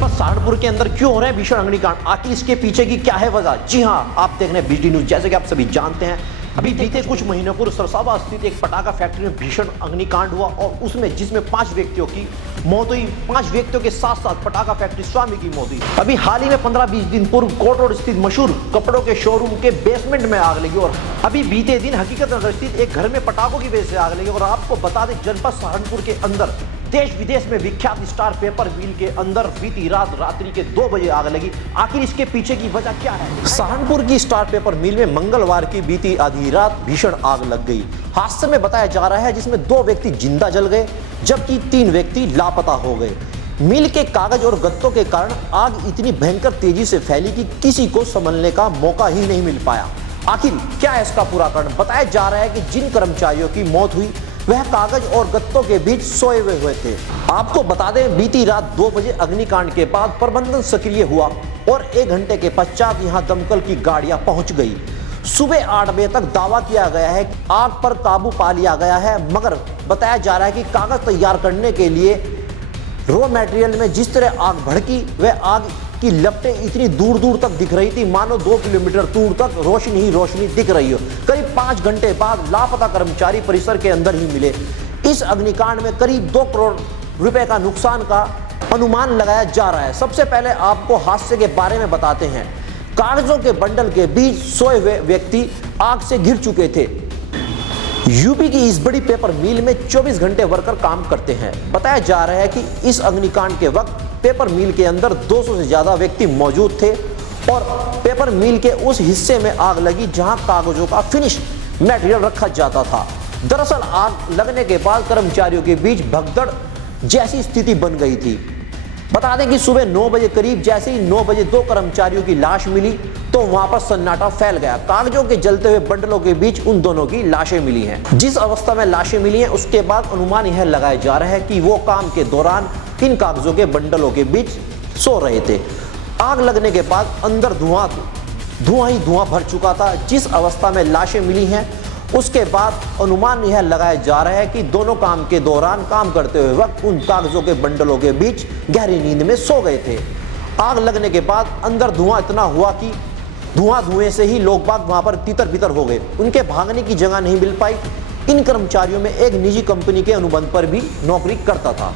जनपद सहारनपुर के अंदर क्यों हो रहे हैं भीषण अग्निकांड, आखिर इसके पीछे की क्या है वजह। जी हां, आप देख रहे हैं बिजली न्यूज। जैसे कि आप सभी जानते हैं, अभी बीते कुछ महीनों पूर्व सरसावा स्थित एक पटाखा फैक्ट्री में भीषण अग्निकांड हुआ और उसमें जिसमें 5 व्यक्तियों की मौत हुई। 5 व्यक्तियों के साथ साथ पटाखा फैक्ट्री स्वामी की मौत हुई। अभी हाल ही में 15-20 दिन पूर्व कोट रोड स्थित मशहूर कपड़ों के शोरूम के बेसमेंट में आग लगी और अभी बीते दिन हकीकत नगर स्थित एक घर में पटाखों की वजह से आग लगी। और आपको बता दें, जनपद सहारनपुर के अंदर देश विदेश में विख्यात स्टार पेपर मिल के अंदर बीती रात्रि के 2 बजे आग लगी। आखिर इसके पीछे की वजह क्या है। सहारनपुर की स्टार पेपर मिल में मंगलवार की बीती आधी रात भीषण आग लग गई। हादसे में बताया जा रहा है जिसमें 2 व्यक्ति जिंदा जल गए जबकि 3 व्यक्ति लापता हो गए। मिल के कागज और गत्तों के कारण आग इतनी भयंकर तेजी से फैली कि किसी को संभलने का मौका ही नहीं मिल पाया। आखिर क्या है इसका पूरा कारण। बताया जा रहा है कि जिन कर्मचारियों की मौत हुई वह कागज और गत्तों के बीच सोए हुए थे। आपको बता दें, बीती रात 2 बजे अग्निकांड के बाद प्रबंधन सक्रिय हुआ और 1 घंटे के पश्चात यहां दमकल की गाड़ियां पहुंच गई। सुबह 8 बजे तक दावा किया गया है कि आग पर काबू पा लिया गया है, मगर बताया जा रहा है कि कागज तैयार करने के लिए रॉ मटेरियल में जिस तरह आग भड़की, वह आग की लपटें इतनी दूर दूर तक दिख रही थी मानो 2 किलोमीटर दूर तक रोशनी ही रोशनी दिख रही हो। करीब 5 घंटे बाद लापता कर्मचारी परिसर के अंदर ही मिले। इस अग्निकांड में करीब 2 करोड़ रुपए का नुकसान का अनुमान लगाया जा रहा है। सबसे पहले आपको हादसे के बारे में बताते हैं। कागजों के बंडल के बीच सोए हुए व्यक्ति आग से घिर चुके थे। यूपी की इस बड़ी पेपर मिल में 24 घंटे वर्कर काम करते हैं। बताया जा रहा है कि इस अग्निकांड के वक्त पेपर मिल के अंदर 200 से ज्यादा व्यक्ति मौजूद थे और पेपर मिल के उस हिस्से में आग लगी जहां कागजों का फिनिश मटेरियल रखा जाता था। दरअसल आग लगने के बाद कर्मचारियों के बीच भगदड़ जैसी स्थिति बन गई थी। बता दें कि सुबह 9 बजे करीब जैसे ही 9 बजे 2 कर्मचारियों की लाश मिली तो वहां पर सन्नाटा फैल गया। कागजों के जलते हुए बंडलों के बीच उन दोनों की लाशें मिली हैं। जिस अवस्था में लाशें मिली हैं उसके बाद अनुमान यह लगाया जा रहा है कि वो काम के दौरान इन कागजों के बंडलों के बीच सो रहे थे। आग लगने के बाद अंदर धुआं भर चुका था। जिस अवस्था में लाशें मिली हैं उसके बाद अनुमान यह लगाया जा रहा है कि दोनों काम के दौरान काम करते हुए वक्त उन कागजों के बंडलों के बीच गहरी नींद में सो गए थे। आग लगने के बाद अंदर धुआं इतना हुआ कि धुएं से ही लोग बाग वहां पर तितर-बितर हो गए। उनके भागने की जगह नहीं मिल पाई। इन कर्मचारियों में एक निजी कंपनी के अनुबंध पर भी नौकरी करता था।